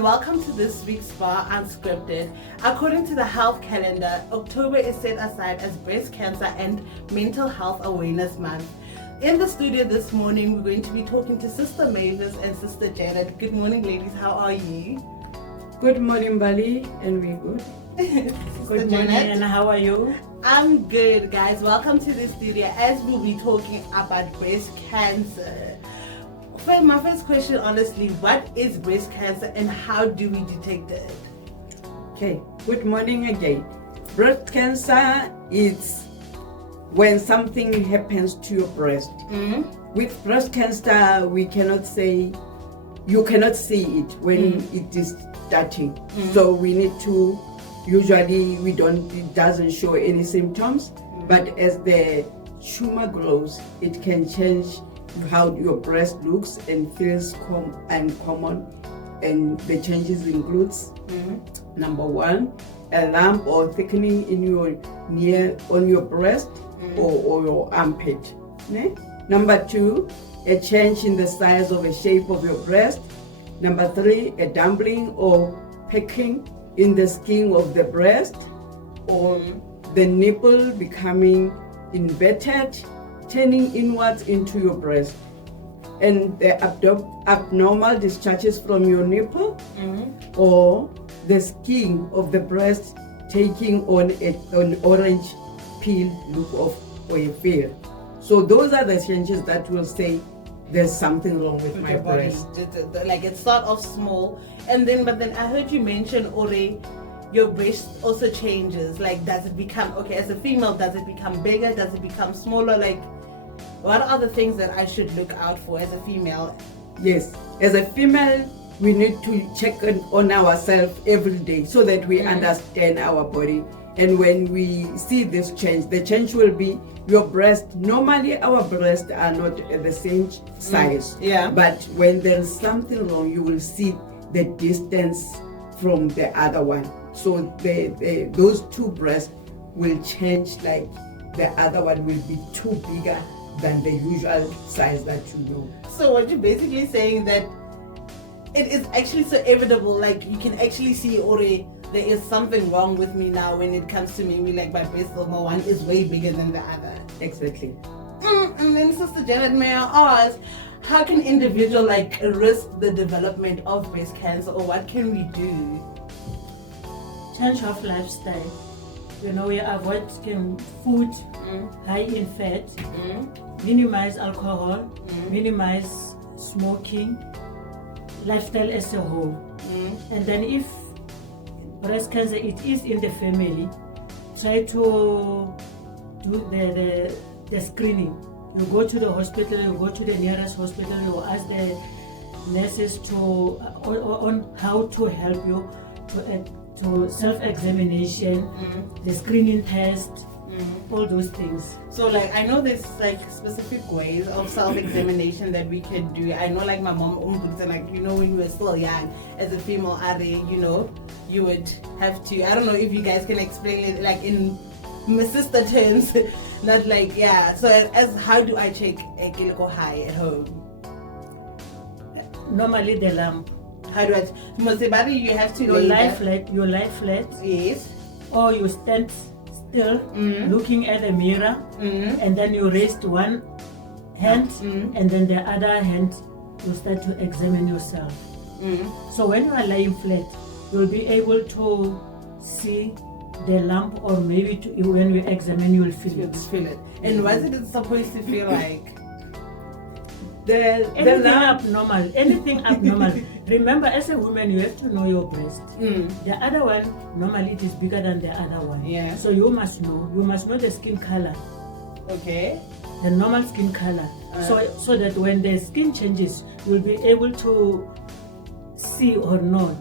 and welcome to this week's Spa Unscripted. According to the health calendar, October is set aside as Breast Cancer and Mental Health Awareness Month. In the studio this morning, we're going to be talking to Sister Mavis and Sister Janet. Good morning, ladies. How are you? Good morning, Mbali, and we're good. Good morning, and how are you? I'm good, guys. Welcome to the studio as we'll be talking about breast cancer. My first question, honestly, what is breast cancer and how do we detect it? Okay, good morning again. Breast cancer is when something happens to your breast. With breast cancer, we cannot say, you cannot see it when it is starting. So we need to, usually it doesn't show any symptoms, but as the tumor grows, it can change how your breast looks and feels uncommon, and the changes includes number one, a lump or thickening in your on your breast or your armpit. Number two, a change in the size of the shape of your breast. Number three, a dumpling or pecking in the skin of the breast, or the nipple becoming inverted, turning inwards into your breast, and the abnormal discharges from your nipple, or the skin of the breast taking on an orange peel look of or a feel. So those are the changes that will say there's something wrong with my breast. Like it start off small, but then I heard you mention already your breast also changes. Like, does it become, as a female, does it become bigger? Does it become smaller? Like, what are the things that I should look out for as a female? Yes, as a female, we need to check on ourselves every day so that we understand our body. And when we see this change, the change will be your breast. Normally, our breasts are not the same size. But when there's something wrong, you will see the distance from the other one. So those two breasts will change, like the other one will be too bigger than the usual size that you know. So what you're basically saying that it is actually so evident, like you can actually see already there is something wrong with me now when it comes to maybe like my breast or my one is way bigger than the other. Exactly. And then Sister Janet, may I ask, how can individual risk the development of breast cancer, or what can we do? Change of lifestyle. We avoid food high in fat, minimize alcohol, minimize smoking, lifestyle as a whole. And then if breast cancer it is in the family, try to do the screening. You go to the hospital, you go to the nearest hospital, you ask the nurses on how to help you to self-examination, the screening test, all those things. So I know there's specific ways of self-examination that we can do. I know my mom when you were still young as a female, you would have to, I don't know if you guys can explain it in my sister terms. Not so as how do I check a chemical high at home? Normally the lamp. How do I? You have to lie flat. Yes. Or you stand still, looking at the mirror, and then you raise one hand, and then the other hand you start to examine yourself. So when you are lying flat, you'll be able to see the lump, or maybe when you examine, you'll feel it. And what is it supposed to feel like? Anything abnormal. Remember, as a woman, you have to know your breast. The other one, normally it is bigger than the other one. Yeah. So you must know the skin color. Okay. The normal skin color. So that when the skin changes, you'll be able to see or know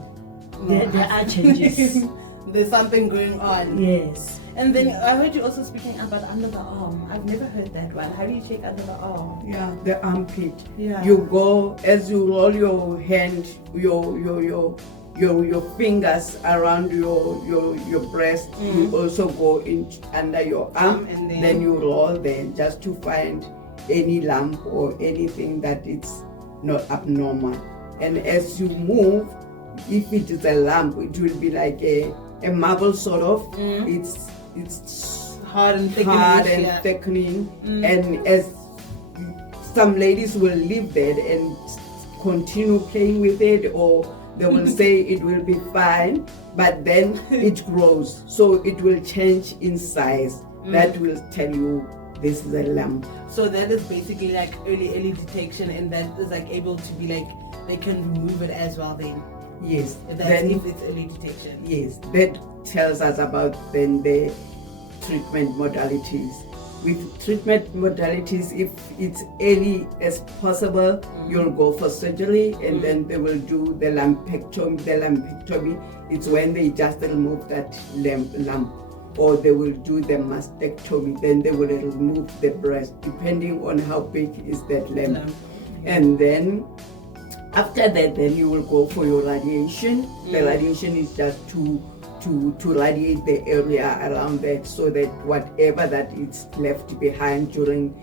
there are changes. There's something going on. Yes. And then I heard you also speaking about under the arm. I've never heard that one. How do you check under the arm? Yeah, the armpit. Yeah. You go as you roll your hand, your fingers around your breast. You also go in under your arm, and then you roll them just to find any lump or anything that it's not abnormal. And as you move, if it is a lump, it will be like a marble sort of. It's hard and thickening, and as some ladies will leave that and continue playing with it, or they will say it will be fine, but then it grows, so it will change in size. That will tell you this is a lump. So that is basically like early detection, and that is like able to be like they can remove it as well then. Yes. Then if it's early detection. Yes, that tells us about then the treatment modalities. With treatment modalities, if it's early as possible, you'll go for surgery, and then they will do the lumpectomy. The lumpectomy, it's when they just remove that lump. Or they will do the mastectomy, then they will remove the breast, depending on how big is that lump. And then after that, then you will go for your radiation. The radiation is just to radiate the area around that, so that whatever that is left behind during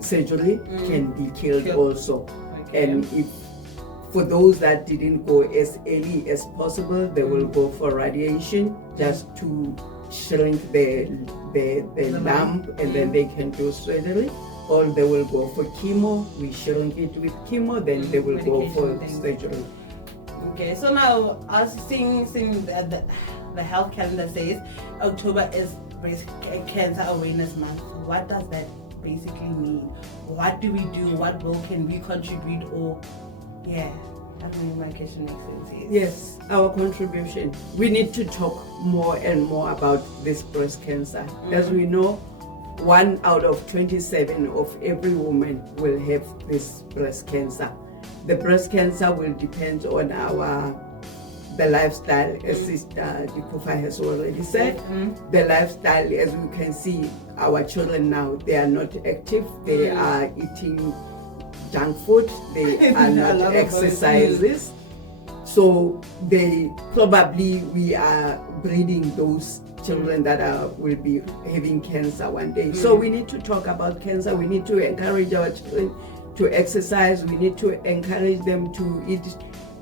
surgery can be killed also. And if for those that didn't go as early as possible, they will go for radiation just to shrink the lump, and then they can do surgery. Or they will go for chemo. We shrink it with chemo, then they will go for surgery. Okay, so now us seeing the health calendar says October is Breast Cancer Awareness Month. What does that basically mean? What do we do? What role can we contribute? Or I don't know if my question makes sense. Yes, our contribution. We need to talk more and more about this breast cancer. As we know, 1 out of 27 of every woman will have this breast cancer. The breast cancer will depend on the lifestyle, as Sister Dikufa has already said. The lifestyle, as you can see, our children now, they are not active. They are eating junk food. They are not exercises. So we are breeding those children that will be having cancer one day. So we need to talk about cancer. We need to encourage our children to exercise. We need to encourage them to eat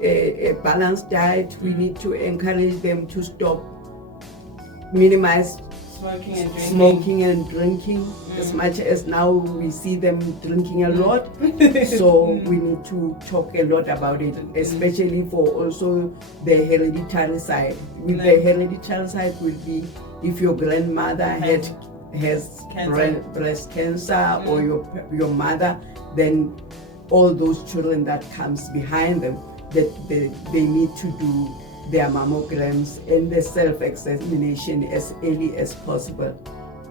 a balanced diet. We need to encourage them to minimize smoking and drinking. As much as now we see them drinking a lot. So we need to talk a lot about it, especially for also the hereditary side. With the hereditary side will be if your grandmother has breast cancer, or your mother, then all those children that comes behind them, that they need to do their mammograms and the self-examination as early as possible.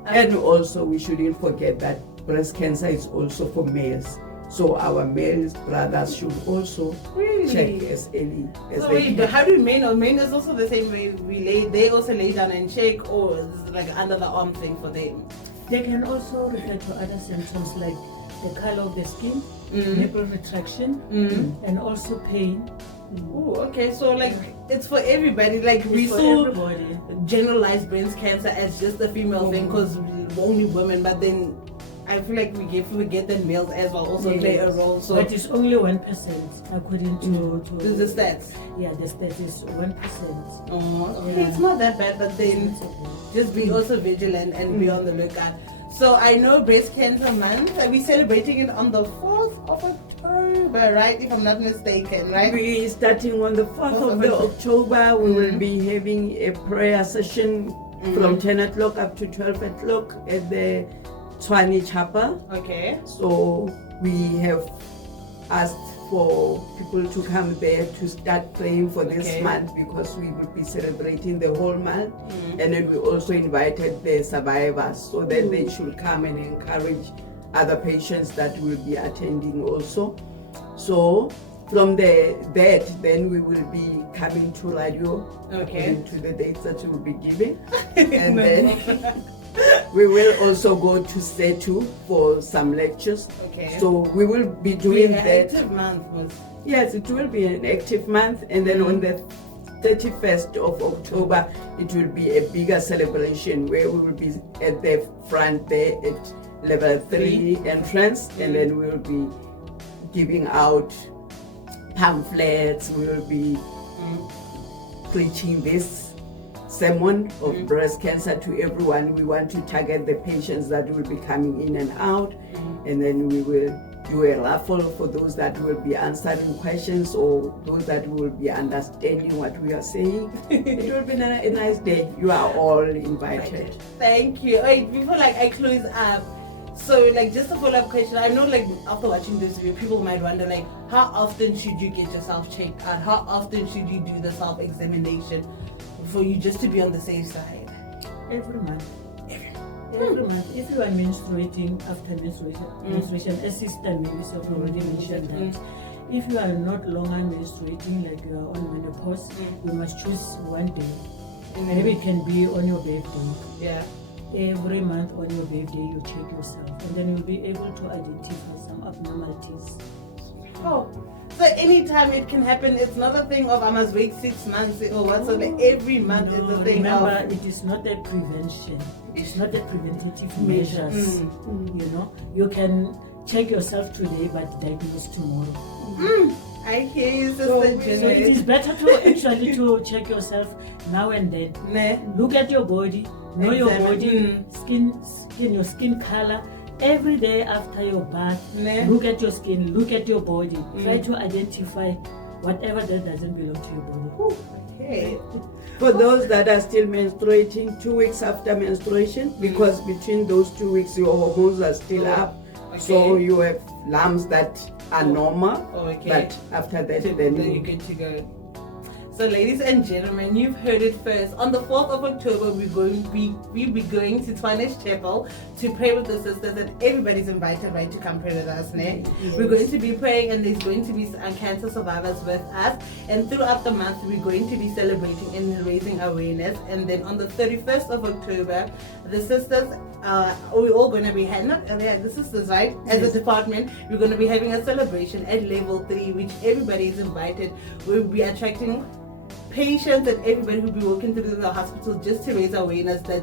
And also we shouldn't forget that breast cancer is also for males. So our male brothers should also check as early as they can. How do men, or men is also the same way they also lay down and check, or is it like under the arm thing for them? They can also refer to other symptoms like the color of the skin, nipple retraction, and also pain. Oh, okay. So like it's for everybody. Like we saw generalized breast cancer as just a female thing because only women, but then I feel like we forget that males as well also play a role. So but it's only 1% according to the stats. Yeah, the stat is 1%. Oh, okay, it's not that bad, but then just be also vigilant and be on the lookout. So I know Breast Cancer Month. We're celebrating it on the 4th of October, right? If I'm not mistaken, right? We're starting on the 4th of October. We will be having a prayer session from 10 o'clock up to 12 o'clock at the Tshwane Chapel. Okay. So we have asked for people to come there to start praying for this month, because we will be celebrating the whole month. And then we also invited the survivors so that they should come and encourage other patients that will be attending also. So from that, then we will be coming to radio according to the dates that we will be giving. And then we will also go to Setu for some lectures. Okay. So we will be doing that. Active month. Yes, it will be an active month, and then on the 31st of October, it will be a bigger celebration where we will be at the front there at level 3 entrance, and then we will be giving out pamphlets. We will be preaching this sermon of breast cancer to everyone. We want to target the patients that will be coming in and out, and then we will do a raffle for those that will be answering questions or those that will be understanding what we are saying. It will be a nice day. You are all invited. Thank you. Wait, before I close up, so just a follow-up question. I know after watching this video, people might wonder how often should you get yourself checked out? How often should you do the self-examination for you just to be on the safe side? Every month. Every month. If you are menstruating after menstruation, as Sister Mabaso already mentioned that. If you are not longer menstruating, like you are on menopause, you must choose one day. Maybe it can be on your birthday. Yeah. Every month on your birthday, you check yourself, and then you'll be able to identify some abnormalities. Oh, so anytime it can happen. It's not a thing of I must wait 6 months or whatsoever. Every month is a thing. Remember, it is not a prevention. It's not a preventative measures. You know, you can check yourself today, but diagnose tomorrow. I hear you, Sister Janet. So it is better to actually to check yourself now and then. Look at your body, know your body, your skin color. Every day after your bath, look at your skin, look at your body. Try to identify whatever that doesn't belong to your body. Okay. For those that are still menstruating, 2 weeks after menstruation, because between those 2 weeks your hormones are still up, so you have lumps that are normal, but after that then you're good to go. So ladies and gentlemen, you've heard it first. On the 4th of October, we'll be going to Twanesh Chapel to pray with the sisters, and everybody's invited, right, to come pray with us. We're going to be praying, and there's going to be cancer survivors with us. And throughout the month, we're going to be celebrating and raising awareness. And then on the 31st of October, the sisters, we're all going to be the sisters, right? As a department, we're going to be having a celebration at level 3, which everybody is invited. We'll be attracting patients and everybody who'll be walking through the hospital just to raise awareness that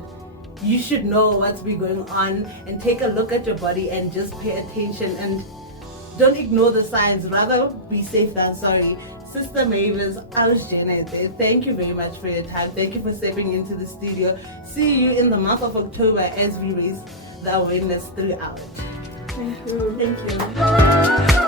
you should know what's been going on, and take a look at your body and just pay attention and don't ignore the signs, rather be safe than sorry. Sister Mavis, I was Janet. Thank you very much for your time. Thank you for stepping into the studio. See you in the month of October as we raise the awareness throughout. Thank you. Thank you.